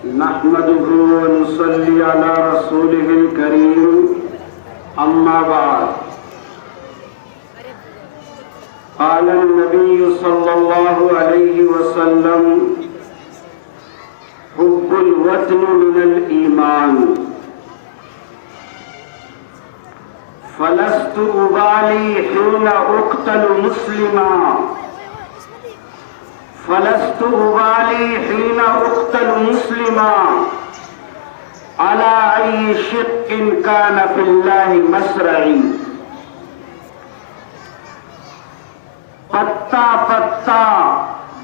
نحمده ونصلي على رسوله الكريم أما بعد قال النبي صلى الله عليه وسلم حب الوطن من الإيمان فلست أبالي حين أقتل مسلما فلست أبالي حين أقتل مسلما على أي شق كان في الله مسرعي پتا پتا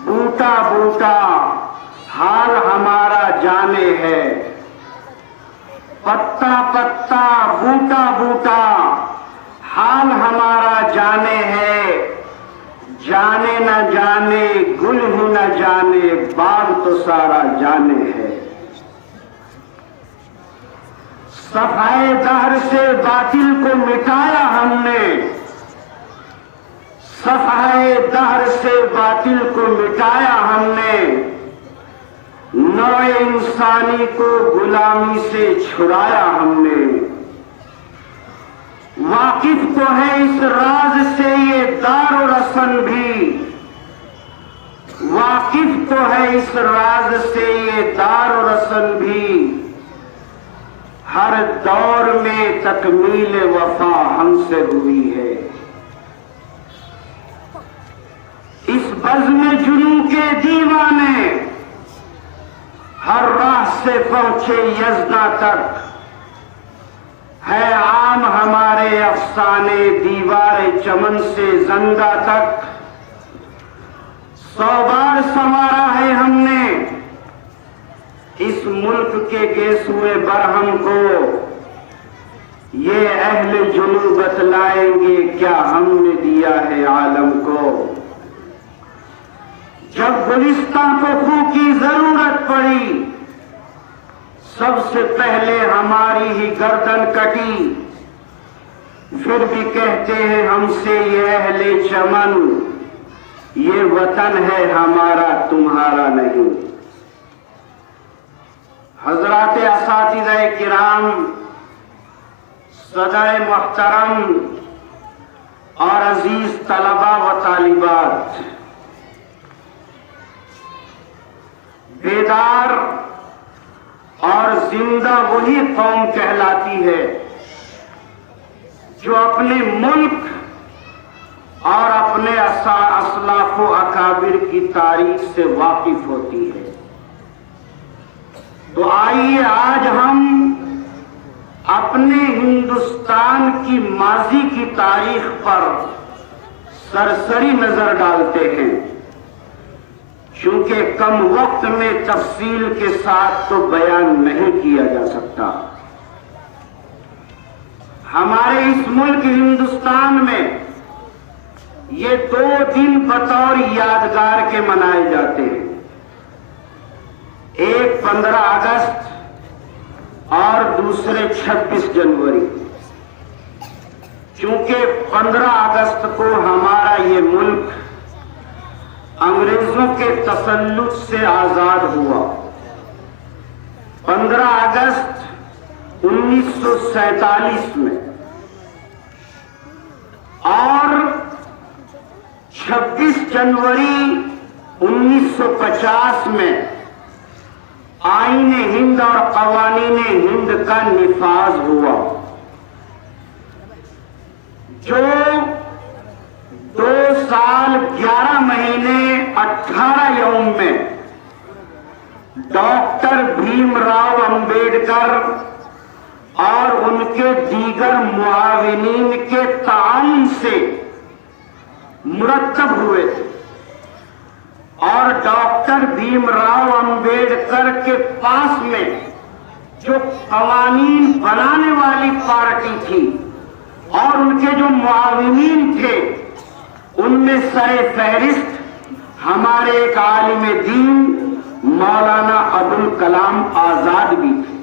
بوٹا بوٹا حال ہمارا جانے ہے پتا پتا بوٹا بوٹا حال ہمارا جانے ہے جانے نہ جانے گل ہی نہ جانے باغ تو سارا جانے ہے صفائے دہر سے باطل کو مٹایا ہم نے صفائے دہر سے باطل کو مٹایا ہم نے نوع انسانی کو غلامی سے چھڑایا ہم نے واقف تو ہے اس راز سے یہ دار و رسن بھی واقف تو ہے اس راز سے یہ دار و رسن بھی ہر دور میں تکمیل وفا ہم سے ہوئی ہے اس بزم جنوں کے دیوانے ہر راہ سے پہنچے یزدہ تک ہے عام ہمارے افسانے دیوار چمن سے زندہ تک 100 بار سنوارا ہے ہم نے اس ملک کے گیسوئے برہم کو یہ اہل جنوں بتلائیں گے کیا ہم نے دیا ہے عالم کو جب گلستان کو خوں کی ضرورت پڑی سب سے پہلے ہماری ہی گردن کٹی پھر بھی کہتے ہیں ہم سے یہ اہل چمن یہ وطن ہے ہمارا تمہارا نہیں حضرات اساتذہ کرام صدائے محترم اور عزیز طلبہ و طالبات بیدار اور زندہ وہی قوم کہلاتی ہے جو اپنے ملک اور اپنے اسلاف و اکابر کی تاریخ سے واقف ہوتی ہے تو آئیے آج ہم اپنے ہندوستان کی ماضی کی تاریخ پر سرسری نظر ڈالتے ہیں چونکہ کم وقت میں تفصیل کے ساتھ تو بیان نہیں کیا جا سکتا ہمارے اس ملک ہندوستان میں یہ 2 دن بطور یادگار کے منائے جاتے ہیں ایک 15 اگست اور دوسرے 26 جنوری چونکہ 15 اگست کو ہمارا یہ ملک انگریزوں کے تسلط سے آزاد ہوا 15 اگست 1947 میں اور 26 جنوری 1950 میں آئین ہند اور قوانین ہند کا نفاذ ہوا جو 2 سال 11 مہینے 18 یوم میں ڈاکٹر بھیم راؤ امبیڈکر اور ان کے دیگر معاونین کے تعاون سے مرتب ہوئے تھے اور ڈاکٹر بھیم راؤ امبیڈکر کے پاس میں جو قوانین بنانے والی پارٹی تھی اور ان کے جو معاونین تھے ان میں سر فہرست ہمارے ایک عالم دین مولانا ابوالکلام آزاد بھی تھے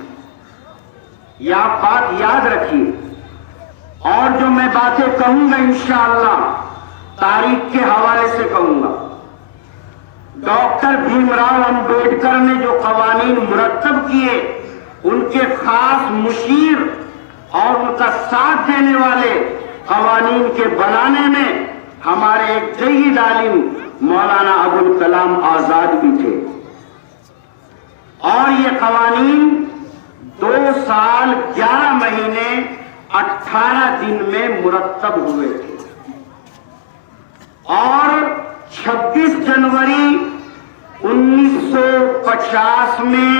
یہ آپ بات یاد رکھیے اور جو میں باتیں کہوں گا انشاءاللہ تاریخ کے حوالے سے کہوں گا ڈاکٹر بھیم راؤ امبیڈکر نے جو قوانین قوانین مرتب کیے، ان کے خاص مشیر اور ان کا ساتھ دینے والے قوانین کے بنانے میں ہمارے ایک جید عالم مولانا ابوالکلام آزاد بھی تھے، اور یہ قوانین 2 سال 11 مہینے 18 دن میں مرتب ہوئے تھے، اور 26 جنوری 1950 میں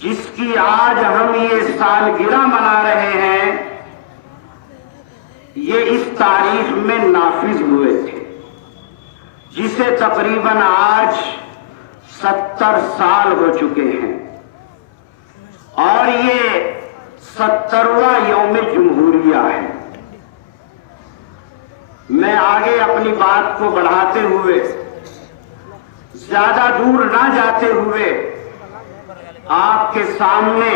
جس کی آج ہم یہ سالگرہ منا رہے ہیں، یہ اس تاریخ میں نافذ ہوئے تھے، جسے تقریباً آج 70 سال ہو چکے ہیں، اور یہ 70واں یوم جمہوریہ ہے۔ میں آگے اپنی بات کو بڑھاتے ہوئے، زیادہ دور نہ جاتے ہوئے، آپ کے سامنے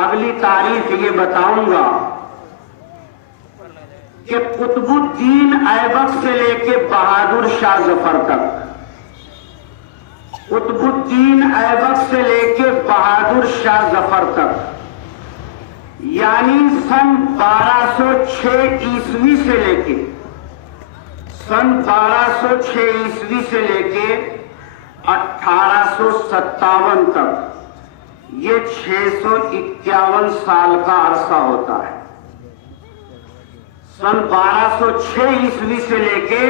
اگلی تاریخ یہ بتاؤں گا کہ قطب الدین ایبک سے لے کے بہادر شاہ ظفر تک، قطب الدین ایبک سے لے کے بہادر شاہ ظفر تک، یعنی سن 1206 عیسوی سے لے کے سن 1206 عیسوی سے لے کے 1857 تک، یہ 651 سال کا عرصہ ہوتا ہے۔ سن 1206 عیسوی سے لے کے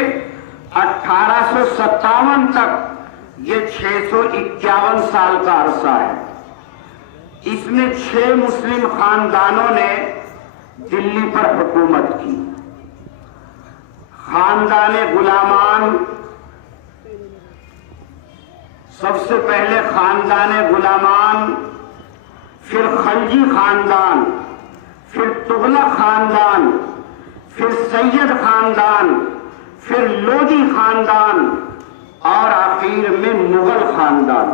1857 تک، یہ 651 سال کا عرصہ ہے۔ اس میں 6 مسلم خاندانوں نے دلی پر حکومت کی۔ خاندان غلامان، سب سے پہلے خاندان غلامان، پھر خلجی خاندان، پھر تغلق خاندان، پھر سید خاندان، پھر لودھی خاندان، اور آخر میں مغل خاندان۔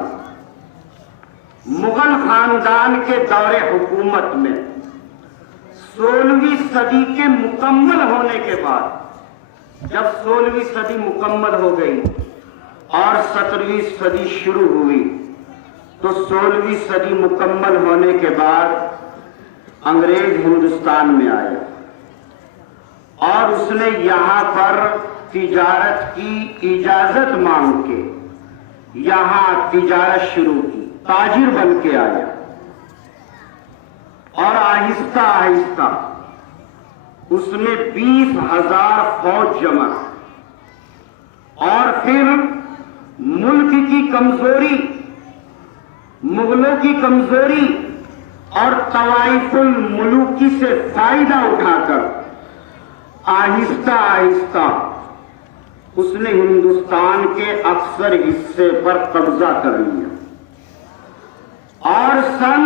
مغل خاندان کے دور حکومت میں 16ویں صدی کے مکمل ہونے کے بعد، جب 16ویں صدی مکمل ہو گئی اور 17ویں صدی شروع ہوئی، تو 16ویں صدی مکمل ہونے کے بعد انگریز ہندوستان میں آئے، اور اس نے یہاں پر تجارت کی اجازت مانگ کے یہاں تجارت شروع کی، تاجر بن کے آیا، اور آہستہ آہستہ اس نے 20,000 فوج جمع، اور پھر ملک کی کمزوری، مغلوں کی کمزوری اور طوائف الملوکی سے فائدہ اٹھا کر آہستہ آہستہ اس نے ہندوستان کے اکثر حصے پر قبضہ کر لیا، اور سن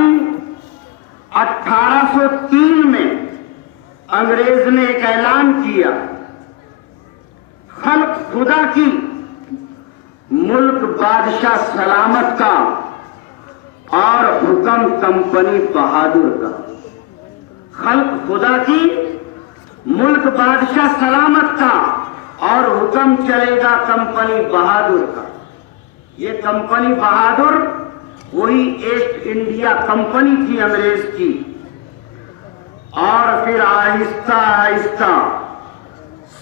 1803 میں انگریز نے ایک اعلان کیا، خلق خدا کی، ملک بادشاہ سلامت کا، اور حکم کمپنی بہادر کا۔ خلق خدا کی، ملک بادشاہ سلامت کا، اور حکم چلے گا کمپنی بہادر کا۔ یہ کمپنی بہادر وہی ایسٹ انڈیا کمپنی تھی انگریز کی، اور پھر آہستہ آہستہ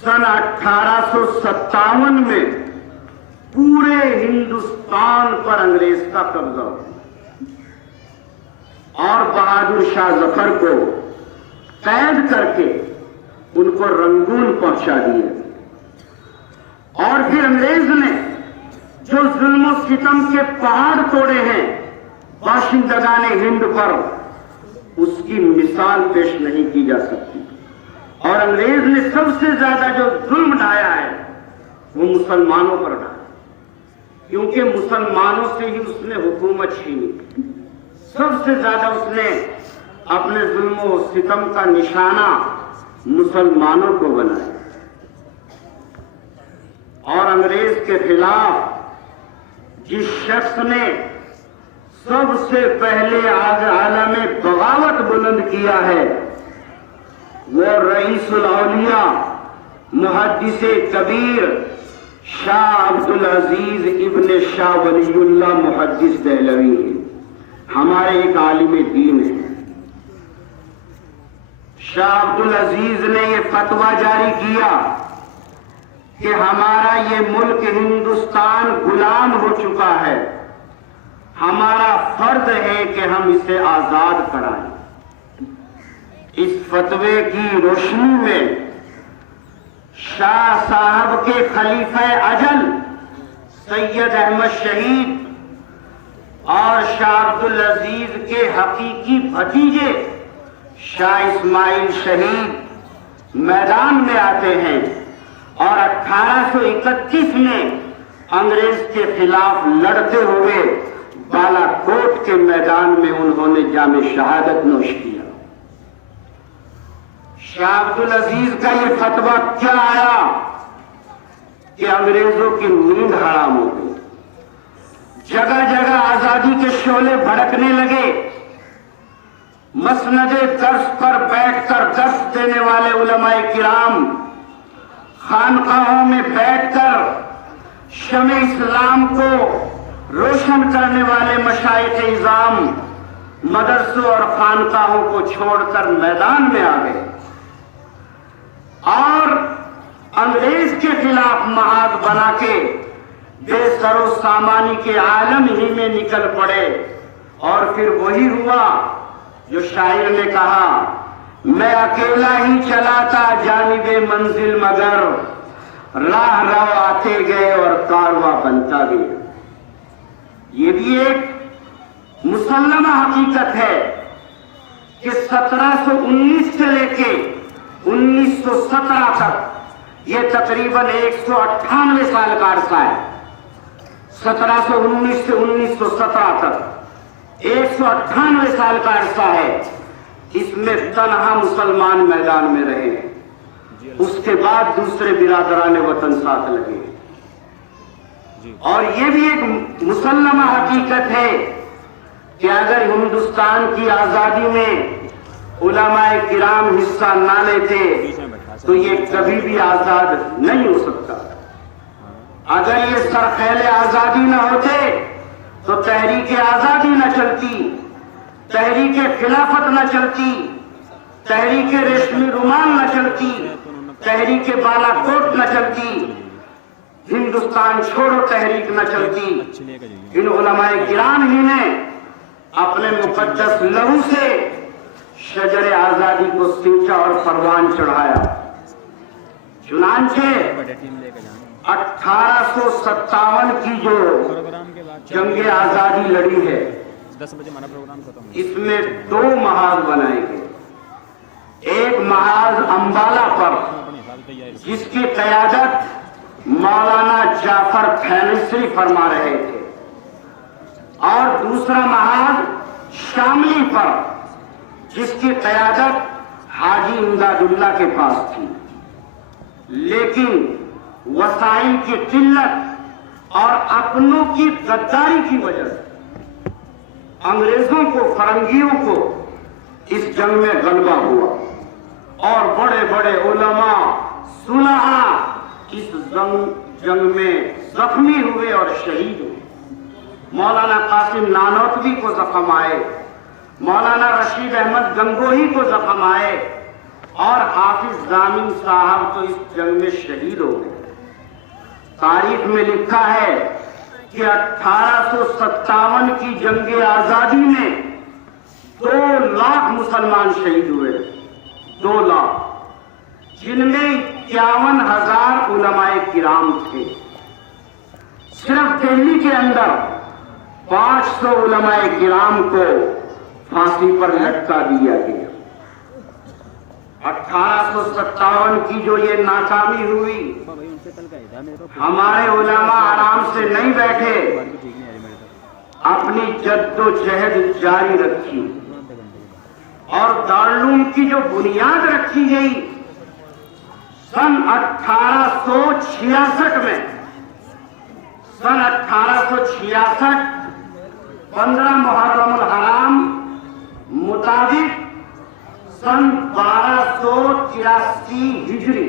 سن 1857 میں پورے ہندوستان پر انگریز کا قبضہ ہوا، اور بہادر شاہ ظفر کو قید کر کے ان کو رنگون پہنچا دیا، اور پھر انگریز نے جو ظلم و ستم کے پہاڑ توڑے ہیں باشندگان ہند پر، اس کی مثال پیش نہیں کی جا سکتی، اور انگریز نے سب سے زیادہ جو ظلم ڈھایا ہے وہ مسلمانوں پر ڈھایا، کیونکہ مسلمانوں سے ہی اس نے حکومت چھینی، سب سے زیادہ اس نے اپنے ظلم و ستم کا نشانہ مسلمانوں کو بنایا، اور انگریز کے خلاف جس شخص نے سب سے پہلے عالم بغاوت بلند کیا ہے، وہ رئیس الاولیاء، محدث کبیر، شاہ عبدالعزیز ابن شاہ ولی اللہ محدث دہلوی ہیں، ہمارے ایک عالم دین ہیں۔ شاہ عبدالعزیز نے یہ فتویٰ جاری کیا کہ ہمارا یہ ملک ہندوستان غلام ہو چکا ہے، ہمارا فرض ہے کہ ہم اسے آزاد کرائیں۔ اس فتوے کی روشنی میں شاہ صاحب کے خلیفہ اجل سید احمد شہید اور شاہ عبدالعزیز کے حقیقی بھتیجے شاہ اسماعیل شہید میدان میں آتے ہیں اور 1831 میں انگریز کے خلاف لڑتے ہوئے بالا کوٹ کے میدان میں انہوں نے جام شہادت نوش کیا۔ شاہ عبدالعزیز کا یہ فتویٰ کیا آیا کہ انگریزوں کی نیند حرام ہو گئی، جگہ جگہ آزادی کے شعلے بھڑکنے لگے، مسند درس پر بیٹھ کر درس دینے والے علماء کرام، خانقاہوں میں بیٹھ کر شمع اسلام کو روشن کرنے والے مشائخ اعظام مدرسوں اور خانقاہوں کو چھوڑ کر میدان میں آ گئے اور انگریز کے خلاف محاذ بنا کے بے سر و سامانی کے عالم ہی میں نکل پڑے۔ اور پھر وہی ہوا جو شاعر نے کہا، میں اکیلا ہی چلا تھا جانب منزل مگر راہ رو آتے گئے اور کارواں بنتا گیا۔ یہ بھی ایک مسلمہ حقیقت ہے کہ 1719 سے لے کے 1917 تک، یہ تقریباً 198 سال کا عرصہ ہے۔ 1719 سے 1917 تک 198 سال کا عرصہ ہے، اس میں تنہا مسلمان میدان میں رہے ہیں، اس کے بعد دوسرے برادران وطن ساتھ لگے۔ اور یہ بھی ایک مسلمہ حقیقت ہے کہ اگر ہندوستان کی آزادی میں علماء کرام حصہ نہ لیتے تو یہ کبھی بھی آزاد نہیں ہو سکتا۔ اگر یہ سرخیل آزادی نہ ہوتے تو تحریک آزادی نہ چلتی، تحریک خلافت نہ چلتی، تحریک ریشمی رومال نہ چلتی، تحریک بالا کوٹ نہ چلتی، ہندوستان چھوڑو تحریک نہ چلتی۔ ان علماء کرام ہی نے اپنے مقدس لہو سے شجر آزادی کو سینچا اور پروان چڑھایا۔ چنانچہ 1857 کی جو جنگ آزادی لڑی ہے، اس میں 2 محاذ بنائے گئے۔ ایک محاذ امبالہ پر جس کی قیادت مولانا جعفر فینیسری فرما رہے تھے، اور دوسرا محاذ شاملی پر جس کی قیادت حاجی امداد اللہ کے پاس تھی، لیکن وسائل کی قلت اور اپنوں کی غداری کی وجہ سے انگریزوں کو، فرنگیوں کو اس جنگ میں غلبہ ہوا اور بڑے بڑے علماء، صلحاء اس جنگ میں زخمی ہوئے اور شہید ہوئے۔ مولانا قاسم نانوتوی کو زخم آئے، مولانا رشید احمد گنگوہی کو زخم آئے، اور حافظ ضامن صاحب تو اس جنگ میں شہید ہو گئے۔ تاریخ میں لکھا ہے کہ 1857 کی جنگ آزادی میں 2 لاکھ مسلمان شہید ہوئے، 2 لاکھ، جن میں 51,000 علماء کرام تھے۔ صرف دہلی کے اندر 500 علماء کرام کو پھانسی پر لٹکا دیا گیا۔ 1857 کی جو یہ ناکامی ہوئی، ہمارے علماء آرام سے نہیں بیٹھے، اپنی جد و جہد جاری رکھی، اور دارالعلوم کی جو بنیاد رکھی گئی سن 1866 میں، سن 1866 15 محرم الحرام مطابق سن 1283 ہجری،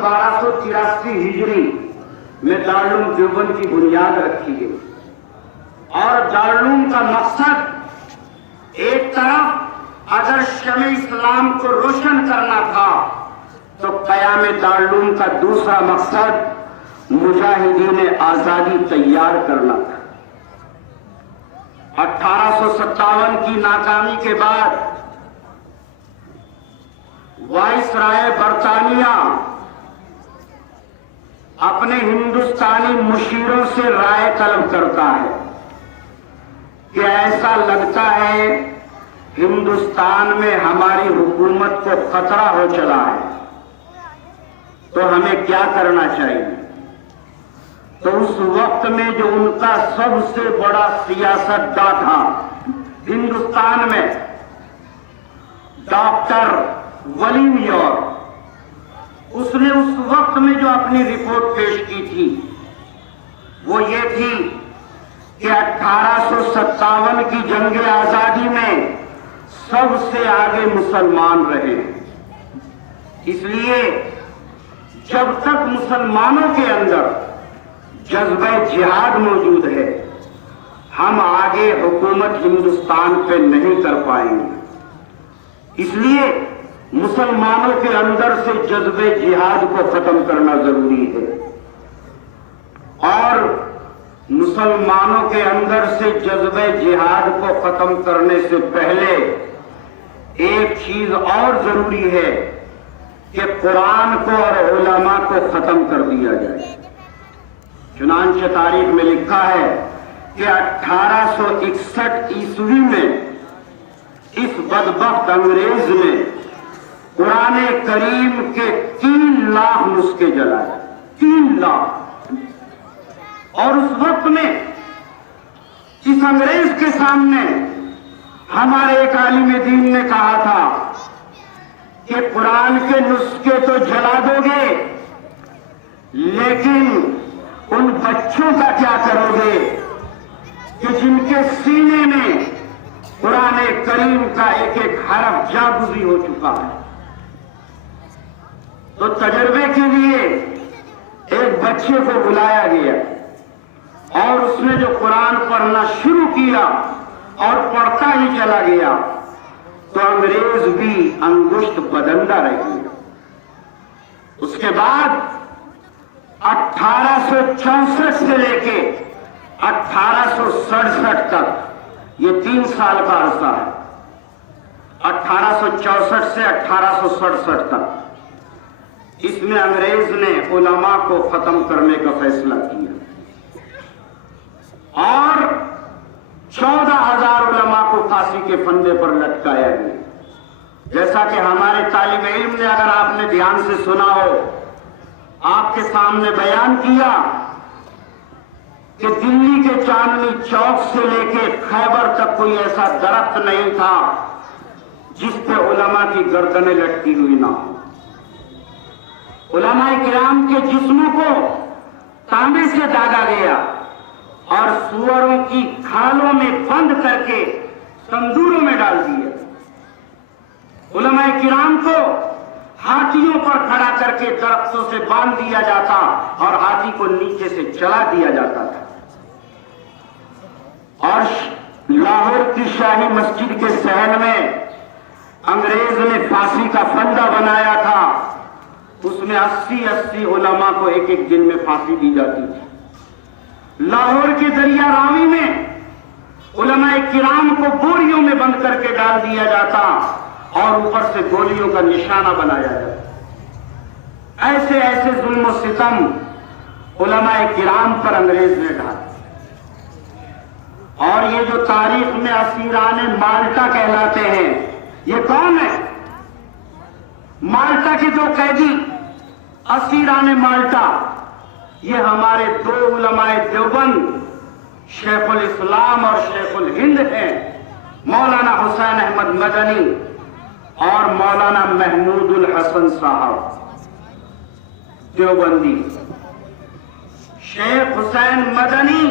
1283 ہجری میں دارالعلوم دیوبند کی بنیاد رکھی گئی اور دارالعلوم کا مقصد ایک طرف اگر شمع اسلام کو روشن کرنا تھا تو قیام دارالعلوم کا دوسرا مقصد مجاہدین آزادی تیار کرنا تھا۔ 1857 کی ناکامی کے بعد وائسرائے برطانیہ اپنے ہندوستانی مشیروں سے رائے طلب کرتا ہے کہ ایسا لگتا ہے ہندوستان میں ہماری حکومت کو خطرہ ہو چلا ہے، تو ہمیں کیا کرنا چاہیے؟ تو اس وقت میں جو ان کا سب سے بڑا سیاستداں تھا ہندوستان میں، ڈاکٹر ولیم یارک، اس نے اس وقت میں جو اپنی رپورٹ پیش کی تھی وہ یہ تھی کہ 1857 کی جنگ آزادی میں سب سے آگے مسلمان رہے، اس لیے جب تک مسلمانوں کے اندر جذبہ جہاد موجود ہے ہم آگے حکومت ہندوستان پہ نہیں کر پائیں گے، اس لیے مسلمانوں کے اندر سے جذبہ جہاد کو ختم کرنا ضروری ہے، اور مسلمانوں کے اندر سے جذبہ جہاد کو ختم کرنے سے پہلے ایک چیز اور ضروری ہے کہ قرآن کو اور علماء کو ختم کر دیا جائے۔ چنانچہ تاریخ میں لکھا ہے کہ 1861 عیسوی میں اس بدبخت انگریز نے قرآن کریم کے 3 لاکھ نسخے جلائے، 3 لاکھ، اور اس وقت میں اس انگریز کے سامنے ہمارے ایک عالم دین نے کہا تھا کہ قرآن کے نسخے تو جلا دو گے لیکن ان بچوں کا کیا کرو گے کہ جن کے سینے میں قرآن کریم کا ایک ایک حرف جاگزی ہو چکا ہے؟ تو تجربے کے لیے ایک بچے کو بلایا گیا اور اس نے جو قرآن پڑھنا شروع کیا اور پڑھتا ہی چلا گیا تو انگریز بھی انگشت بدندہ رہ گیا۔ اس کے بعد 1864 سے لے کے 1867 تک، یہ 3 سال کا عرصہ ہے، 1864 سے 1867 تک، اس میں انگریز نے علماء کو ختم کرنے کا فیصلہ کیا اور 14,000 علماء کو پھانسی کے پھندے پر لٹکایا گیا۔ جیسا کہ ہمارے طالب علم نے، اگر آپ نے دھیان سے سنا ہو، آپ کے سامنے بیان کیا کہ دلی کے چاندنی چوک سے لے کے خیبر تک کوئی ایسا درخت نہیں تھا جس پہ علماء کی گردنیں لٹکی ہوئی نہ ہو۔ علماء کرام کے جسموں کو تانبے سے داغا گیا اور سوروں کی کھالوں میں بند کر کے تندوروں میں ڈال دیا۔ علماء کرام کو ہاتھیوں پر کھڑا کر کے درختوں سے باندھ دیا جاتا اور ہاتھی کو نیچے سے چلا دیا جاتا تھا، اور لاہور کی شاہی مسجد کے صحن میں انگریز نے پھانسی کا پھندا بنایا تھا، اس میں 80 علماء کو ایک ایک دن میں پھانسی دی جاتی تھی۔ لاہور کے دریا راوی میں علماء کرام کو بوریوں میں بند کر کے ڈال دیا جاتا اور اوپر سے گولیوں کا نشانہ بنایا جاتا۔ ایسے ایسے ظلم و ستم علماء کرام پر انگریز نے ڈالا، اور یہ جو تاریخ میں اسیران مالٹا کہلاتے ہیں، یہ کون ہے؟ مالٹا کے 2 قیدی اسیران مالٹا، یہ ہمارے 2 علماء دیوبند، شیخ الاسلام اور شیخ الہند ہیں، مولانا حسین احمد مدنی اور مولانا محمود الحسن صاحب دیوبندی۔ شیخ حسین مدنی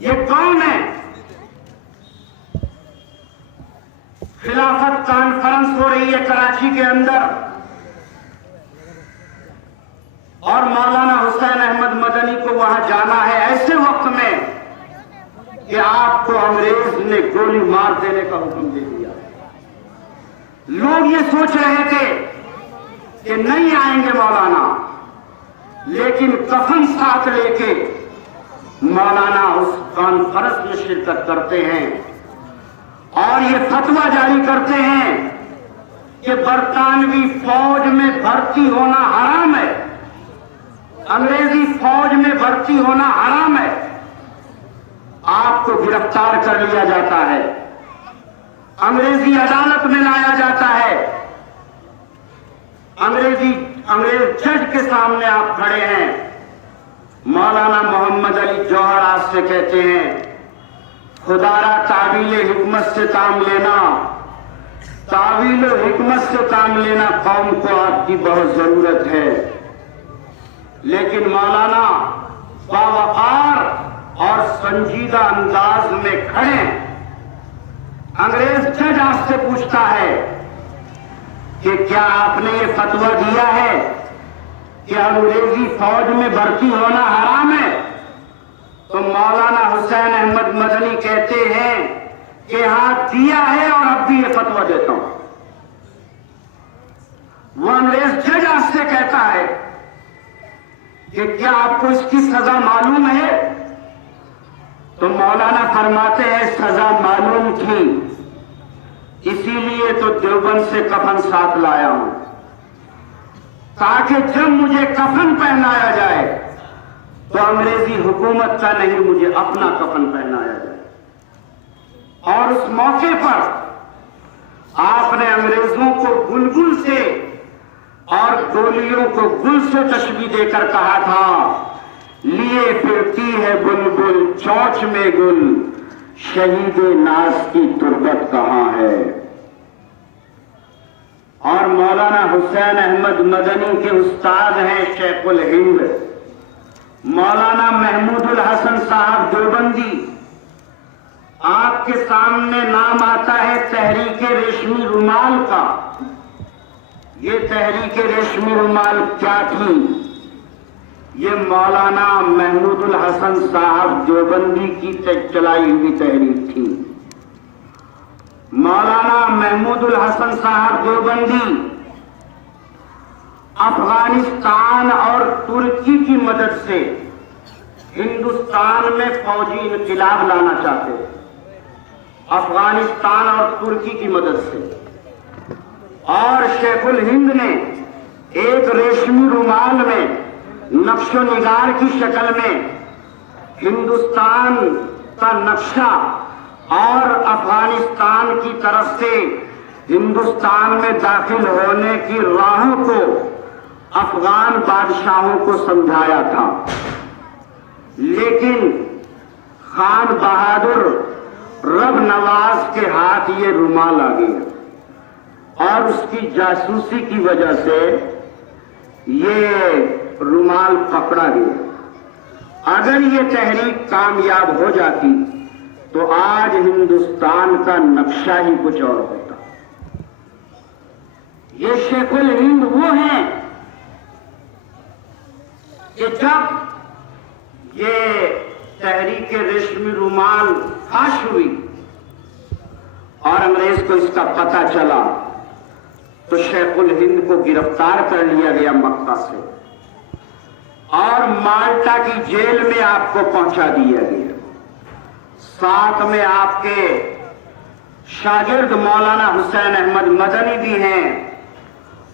یہ کون ہے؟ خلافت کانفرنس ہو رہی ہے کراچی کے اندر، اور مولانا حسین احمد مدنی کو وہاں جانا ہے ایسے وقت میں کہ آپ کو انگریز نے گولی مار دینے کا حکم دے دیا. لوگ یہ سوچ رہے تھے کہ نہیں آئیں گے مولانا، لیکن کفن ساتھ لے کے مولانا اس کانفرنس میں شرکت کرتے ہیں اور یہ فتویٰ جاری کرتے ہیں کہ برطانوی فوج میں بھرتی ہونا حرام ہے، انگریزی فوج میں بھرتی ہونا حرام ہے. آپ کو گرفتار کر لیا جاتا ہے، انگریزی عدالت میں لایا جاتا ہے، انگریز جج کے سامنے آپ کھڑے ہیں. مولانا محمد علی جوہر آج سے کہتے ہیں خدارا تعویل حکمت سے کام لینا، تعویل و حکمت سے کام لینا قوم کو آپ کی بہت ضرورت ہے. لیکن مولانا باوقار اور سنجیدہ انداز میں کھڑے. انگریز جج آپ سے پوچھتا ہے کہ کیا آپ نے یہ فتویٰ دیا ہے کہ انگریزی فوج میں بھرتی ہونا حرام ہے؟ تو مولانا حسین احمد مدنی کہتے ہیں کہ ہاں دیا ہے اور اب بھی یہ فتویٰ دیتا ہوں. وہ انگریز جج آپ سے کہتا ہے کہ کیا آپ کو اس کی سزا معلوم ہے؟ تو مولانا فرماتے ہیں سزا معلوم تھی، اسی لیے تو دیوبند سے کفن ساتھ لایا ہوں تاکہ جب مجھے کفن پہنایا جائے تو انگریزی حکومت کا نہیں، مجھے اپنا کفن پہنایا جائے. اور اس موقع پر آپ نے انگریزوں کو بلبل سے اور گولیوں کو گل سے تشبیہ دے کر کہا تھا لیے پھرتی ہے بلبل چونچ میں گل، شہید ناز کی تربت کہاں ہے. اور مولانا حسین احمد مدنی کے استاد ہیں شیخ الہند مولانا محمود الحسن صاحب دیوبندی. آپ کے سامنے نام آتا ہے تحریک ریشمی رومال کا. یہ تحریک ریشمی رومال کیا تھی؟ یہ مولانا محمود الحسن صاحب دیوبندی کی چلائی ہوئی تحریک تھی. مولانا محمود الحسن صاحب دیوبندی افغانستان اور ترکی کی مدد سے ہندوستان میں فوجی انقلاب لانا چاہتے تھے. افغانستان اور ترکی کی مدد سے. اور شیخ الہند نے ایک ریشمی رومال میں نقش و نگار کی شکل میں ہندوستان کا نقشہ اور افغانستان کی طرف سے ہندوستان میں داخل ہونے کی راہوں کو افغان بادشاہوں کو سمجھایا تھا. لیکن خان بہادر رب نواز کے ہاتھ یہ رومال آ گیا اور اس کی جاسوسی کی وجہ سے یہ رومال پکڑا گیا. اگر یہ تحریک کامیاب ہو جاتی تو آج ہندوستان کا نقشہ ہی کچھ اور ہوتا. یہ شیخ الہند وہ ہیں کہ جب یہ تحریک ریشمی رومال فاش ہوئی اور انگریز کو اس کا پتہ چلا تو شیخ الہند کو گرفتار کر لیا گیا مکہ سے اور مالٹا کی جیل میں آپ کو پہنچا دیا گیا. ساتھ میں آپ کے شاگرد مولانا حسین احمد مدنی بھی ہیں،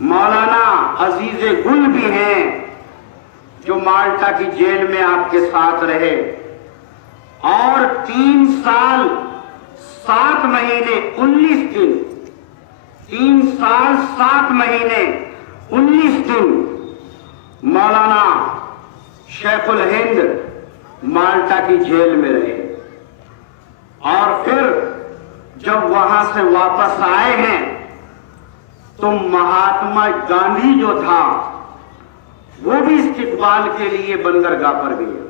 مولانا عزیز گل بھی ہیں جو مالٹا کی جیل میں آپ کے ساتھ رہے اور 3 سال 7 مہینے 19 دن 3 سال 7 مہینے 19 دن مولانا شیخ الہند مالٹا کی جیل میں رہے. اور پھر جب وہاں سے واپس آئے ہیں تو مہاتما گاندھی جو تھا وہ بھی استقبال کے لیے بندرگاہ پر گئے.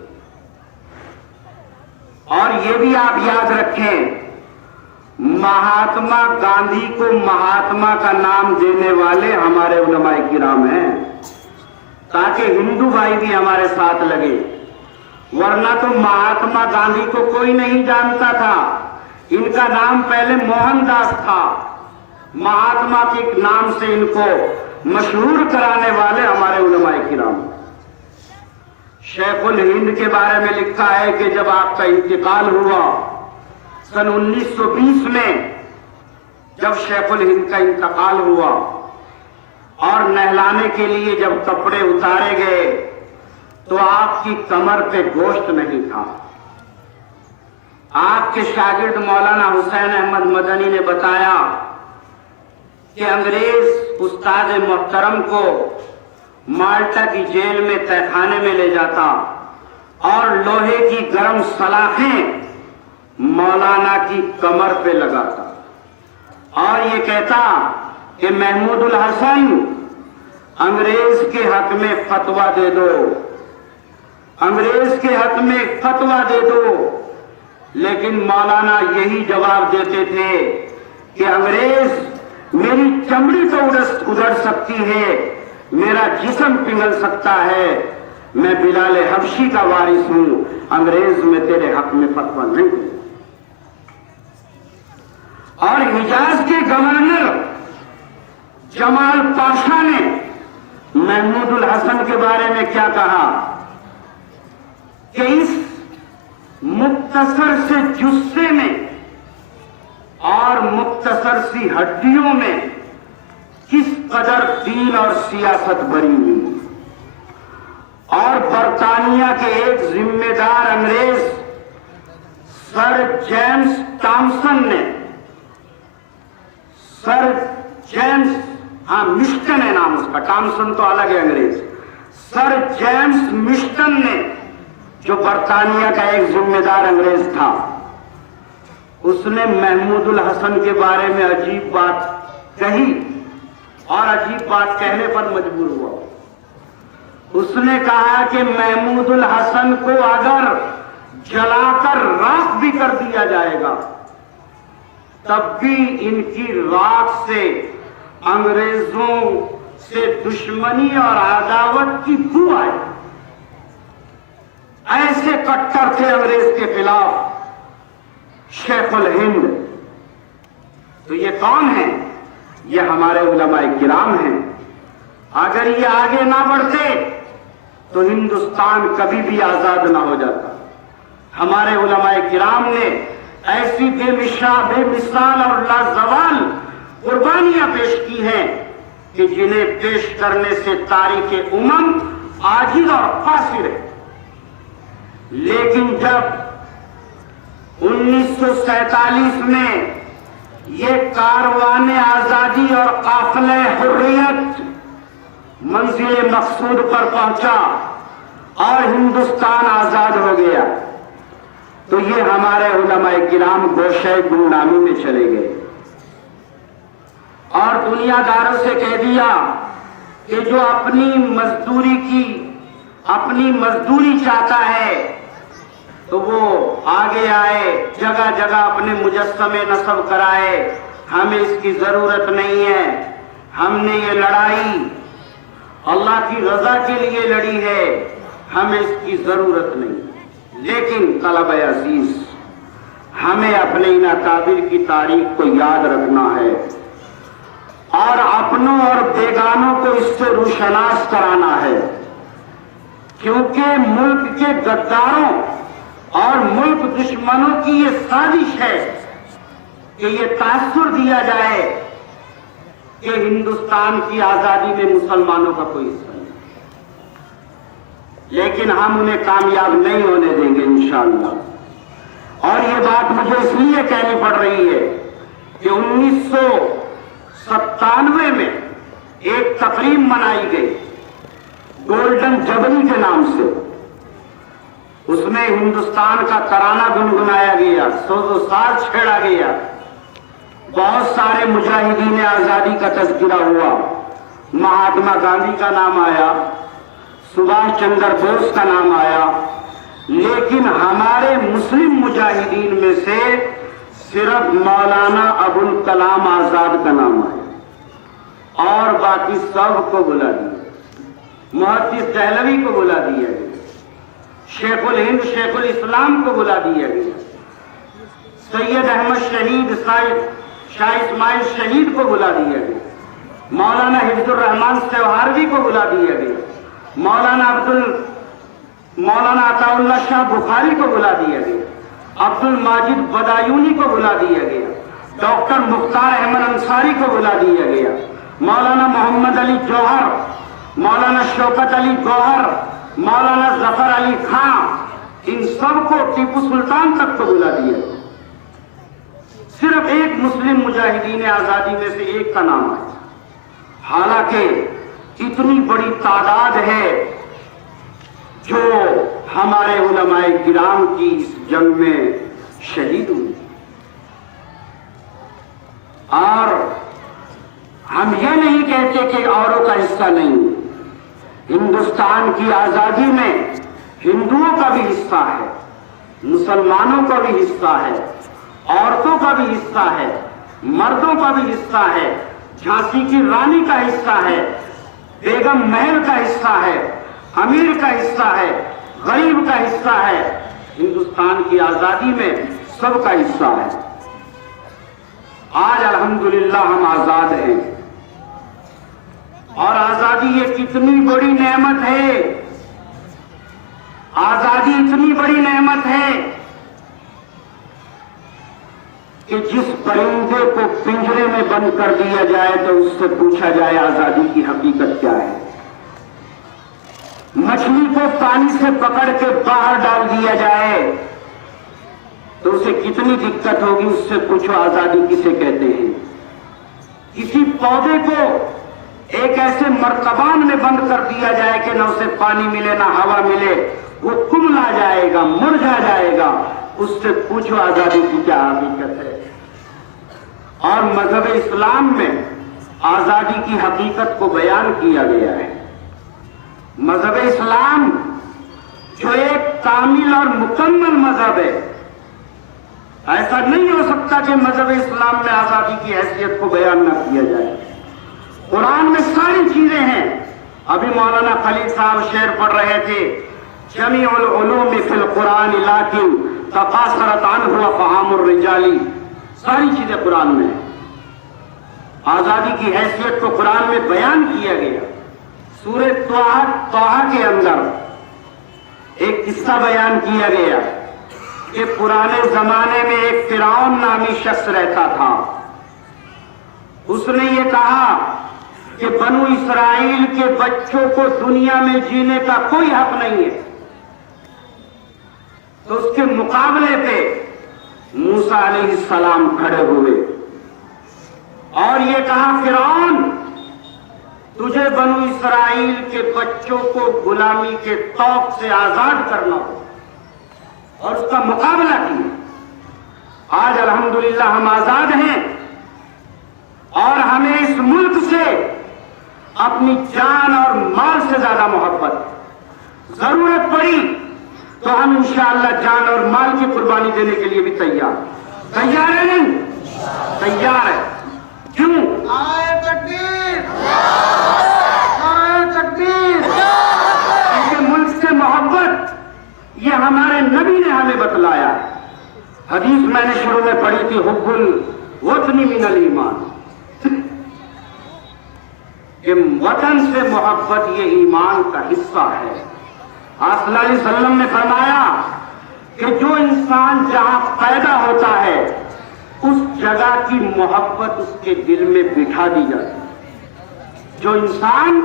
اور یہ بھی آپ یاد رکھیں مہاتما گاندھی کو مہاتما کا نام دینے والے ہمارے علماء کرام ہیں. تاکہ ہندو بھائی بھی ہمارے ساتھ لگے، ورنہ تو مہاتما گاندھی کو کوئی نہیں جانتا تھا، ان کا نام پہلے موہن داس تھا، مہاتما کے نام سے ان کو مشہور کرانے والے ہمارے علماء کرام۔ شیخ الہند کے بارے میں لکھا ہے کہ جب آپ کا انتقال ہوا سن 1920 میں، جب شیخ الہند کا انتقال ہوا اور نہلانے کے لیے جب کپڑے اتارے گئے تو آپ کی کمر پہ گوشت نہیں تھا۔ آپ کے شاگرد مولانا حسین احمد مدنی نے بتایا کہ انگریز استاد محترم کو مالٹا کی جیل میں تہہ خانے میں لے جاتا اور لوہے کی گرم سلاخیں مولانا کی کمر پہ لگاتا اور یہ کہتا کہ محمود الحسن انگریز کے حق میں فتویٰ دے دو، انگریز کے حق میں فتویٰ دے دو۔ لیکن مولانا یہی جواب دیتے تھے کہ انگریز میری چمڑی تو اجڑ سکتی ہے، میرا جسم پگھل سکتا ہے، میں بلال حبشی کا وارث ہوں، انگریز میں تیرے حق میں فتویٰ نہیں دوں۔ اور حجاز کے گورنر جمال پاشا نے محمود الحسن کے بارے میں کیا کہا کہ اس مختصر سے جثے میں اور مختصر سی ہڈیوں میں کس قدر دین اور سیاست بری ہوئی، اور برطانیہ کے ایک ذمہ دار انگریز سر جیمز ٹامسن نے، سر جیمز مسٹن ہے نام اس کا، ٹامسن تو الگ ہے انگریز، سر جیمز مسٹن نے جو برطانیہ کا ایک ذمہ دار انگریز تھا، اس نے محمود الحسن کے بارے میں عجیب بات کہی اور عجیب بات کہنے پر مجبور ہوا۔ اس نے کہا کہ محمود الحسن کو اگر جلا کر راکھ بھی کر دیا جائے گا تب بھی ان کی راکھ سے انگریزوں سے دشمنی اور عداوت کی بو آئے۔ ایسے کٹر تھے انگریز کے خلاف شیخ الہند۔ تو یہ کون ہیں؟ یہ ہمارے علماء کرام ہیں۔ اگر یہ آگے نہ بڑھتے تو ہندوستان کبھی بھی آزاد نہ ہو جاتا۔ ہمارے علماء کرام نے ایسی بے مثال اور لازوال قربانیاں پیش کی ہیں کہ جنہیں پیش کرنے سے تاریخ امم عاجز اور قاصر ہے۔ لیکن جب 1947 میں یہ کاروان آزادی اور قافلہ حریت منزل مقصود پر پہنچا اور ہندوستان آزاد ہو گیا تو یہ ہمارے علماء کرام گوشہ گمنامی میں چلے گئے اور دنیا داروں سے کہہ دیا کہ جو اپنی مزدوری چاہتا ہے تو وہ آگے آئے، جگہ جگہ اپنے مجسمے نصب کرائے، ہمیں اس کی ضرورت نہیں ہے، ہم نے یہ لڑائی اللہ کی رضا کے لیے لڑی ہے، ہمیں اس کی ضرورت نہیں۔ لیکن طلبہ عزیز، ہمیں اپنے ان اکابر کی تاریخ کو یاد رکھنا ہے اور اپنوں اور بیگانوں کو اس سے روشناس کرانا ہے، کیونکہ ملک کے غداروں اور ملک دشمنوں کی یہ سازش ہے کہ یہ تاثر دیا جائے کہ ہندوستان کی آزادی میں مسلمانوں کا کوئی حصہ نہیں، لیکن ہم انہیں کامیاب نہیں ہونے دیں گے انشاءاللہ۔ اور یہ بات مجھے اس لیے کہنی پڑ رہی ہے کہ 1997 میں ایک تقریب منائی گئی گولڈن جبلی کے نام سے، اس میں ہندوستان کا ترانہ گنگنایا گیا، سوز و ساز چھیڑا گیا، بہت سارے مجاہدین آزادی کا تذکرہ ہوا، مہاتما گاندھی کا نام آیا، سبھاش چندر بوس کا نام آیا، لیکن ہمارے مسلم مجاہدین میں سے صرف مولانا ابوالکلام آزاد کا نام آیا اور باقی سب کو بلا دیا۔ محدث دہلوی کو بلا دیا گیا، شیخ الہند شیخ الاسلام کو بلا دیا گیا، سید احمد شہید شاہ اسماعیل شہید کو بلا دیا گیا، مولانا حفظ الرحمان سیوہاروی کو بلا دیا گیا، مولانا عطا اللہ شاہ بخاری کو بلا دیا گیا، عبد الماجد بدایونی کو بلا دیا گیا، ڈاکٹر مختار احمد انصاری کو بلا دیا گیا، مولانا محمد علی جوہر، مولانا شوکت علی گوہر، مولانا ظفر علی خان، ان سب کو ٹیپو سلطان تک کو بلا دیا گیا۔ صرف ایک مسلم مجاہدین آزادی میں سے ایک کا نام ہے، حالانکہ اتنی بڑی تعداد ہے جو ہمارے علماء کرام کی اس جنگ میں شہید ہوئی، اور ہم یہ نہیں کہتے کہ اوروں کا حصہ نہیں، ہندوستان کی آزادی میں ہندوؤں کا بھی حصہ ہے، مسلمانوں کا بھی حصہ ہے، عورتوں کا بھی حصہ ہے، مردوں کا بھی حصہ ہے، جھانسی کی رانی کا حصہ ہے، بیگم محل کا حصہ ہے، امیر کا حصہ ہے، غریب کا حصہ ہے، ہندوستان کی آزادی میں سب کا حصہ ہے۔ آج الحمدللہ ہم آزاد ہیں، اور آزادی یہ کتنی بڑی نعمت ہے، آزادی اتنی بڑی نعمت ہے کہ جس پرندے کو پنجرے میں بند کر دیا جائے تو اس سے پوچھا جائے آزادی کی حقیقت کیا ہے، مچھلی کو پانی سے پکڑ کے باہر ڈال دیا جائے تو اسے کتنی دقت ہوگی، اس سے پوچھو آزادی کسے کہتے ہیں۔ کسی پودے کو ایک ایسے مرتبان میں بند کر دیا جائے کہ نہ اسے پانی ملے نہ ہوا ملے، وہ کملا جائے گا، مرجھا جائے گا، اس سے پوچھو آزادی کی کیا حقیقت ہے۔ اور مذہب اسلام میں آزادی کی حقیقت کو بیان کیا گیا ہے۔ مذہب اسلام جو ایک کامل اور مکمل مذہب ہے، ایسا نہیں ہو سکتا کہ مذہب اسلام میں آزادی کی حیثیت کو بیان نہ کیا جائے۔ قرآن میں ساری چیزیں ہیں، ابھی مولانا خلیل صاحب شعر پڑھ رہے تھے، جمیع العلوم فی القرآن لیکن تقاصرت عنہ افہام الرجال، ساری چیزیں قرآن میں ہیں۔ آزادی کی حیثیت کو قرآن میں بیان کیا گیا۔ سورہ طٰہٰ کے اندر ایک قصہ بیان کیا گیا کہ پرانے زمانے میں ایک فرعون نامی شخص رہتا تھا، اس نے یہ کہا کہ بنو اسرائیل کے بچوں کو دنیا میں جینے کا کوئی حق نہیں ہے، تو اس کے مقابلے پہ موسیٰ علیہ السلام کھڑے ہوئے اور یہ کہا فرعون تجھے بنو اسرائیل کے بچوں کو غلامی کے طوق سے آزاد کرنا ہو، اور اس کا مقابلہ کیا۔ آج الحمدللہ ہم آزاد ہیں، اور ہمیں اس ملک سے اپنی جان اور مال سے زیادہ محبت، ضرورت پڑی تو ہم انشاءاللہ جان اور مال کی قربانی دینے کے لیے بھی تیار ہے نہیں؟ تیار ہے۔ کیوں؟ نعرہ تکبیر، نعرہ تکبیر، کیونکہ ملک سے محبت یہ ہمارے نبی نے ہمیں بتلایا ہے۔ حدیث میں نے شروع میں پڑھی تھی، حب الوطن من الایمان، کہ وطن سے محبت یہ ایمان کا حصہ ہے۔ آپ صلی اللہ علیہ وسلم نے فرمایا کہ جو انسان جہاں پیدا ہوتا ہے اس جگہ کی محبت اس کے دل میں بٹھا دی جاتی ہے۔ جو انسان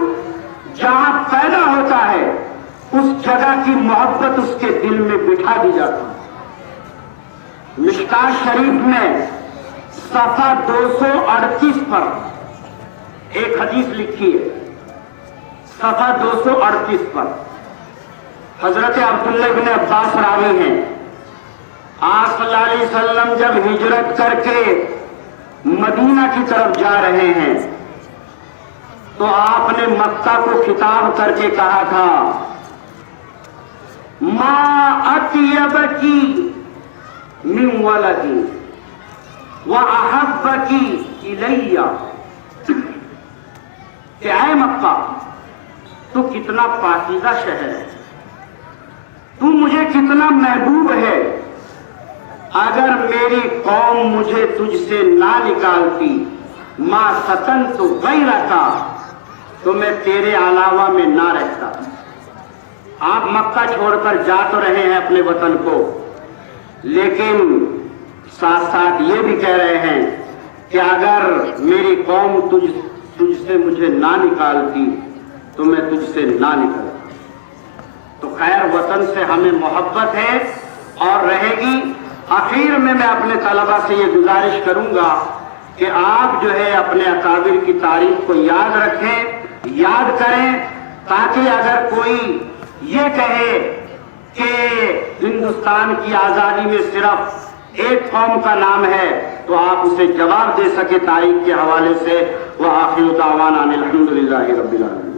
جہاں پیدا ہوتا ہے اس جگہ کی محبت اس کے دل میں بٹھا دی جاتی ہے۔ مشکاۃ شریف میں صفحہ 238 پر ایک حدیث لکھی ہے، صفحہ 238 پر حضرت عبداللہ بن عباس راوی ہیں، آپ صلی اللہ علیہ وسلم جب ہجرت کر کے مدینہ کی طرف جا رہے ہیں تو آپ نے مکہ کو خطاب کر کے کہا تھا، ما اطیبکی من ولدی واحبکی الی، کہ اے مکہ تو کتنا پاکیزہ شہر ہے، تو مجھے کتنا محبوب ہے۔ اگر میری قوم مجھے تجھ سے نہ نکالتی، ما ستنت غیرک، تو میں تیرے علاوہ میں نہ رہتا۔ آپ مکہ چھوڑ کر جا تو رہے ہیں اپنے وطن کو، لیکن ساتھ ساتھ یہ بھی کہہ رہے ہیں کہ اگر میری قوم تجھ سے مجھے نہ نکالتی تو میں تجھ سے نہ نکلتا۔ تو خیر وطن سے ہمیں محبت ہے اور رہے گی۔ آخر میں اپنے طلبہ سے یہ گزارش کروں گا کہ آپ جو ہے اپنے اکابر کی تاریخ کو یاد رکھیں، یاد کریں، تاکہ اگر کوئی یہ کہے کہ ہندوستان کی آزادی میں صرف ایک قوم کا نام ہے تو آپ اسے جواب دے سکے تاریخ کے حوالے سے۔ وآخر دعوانا الحمدللہ رب العالمین۔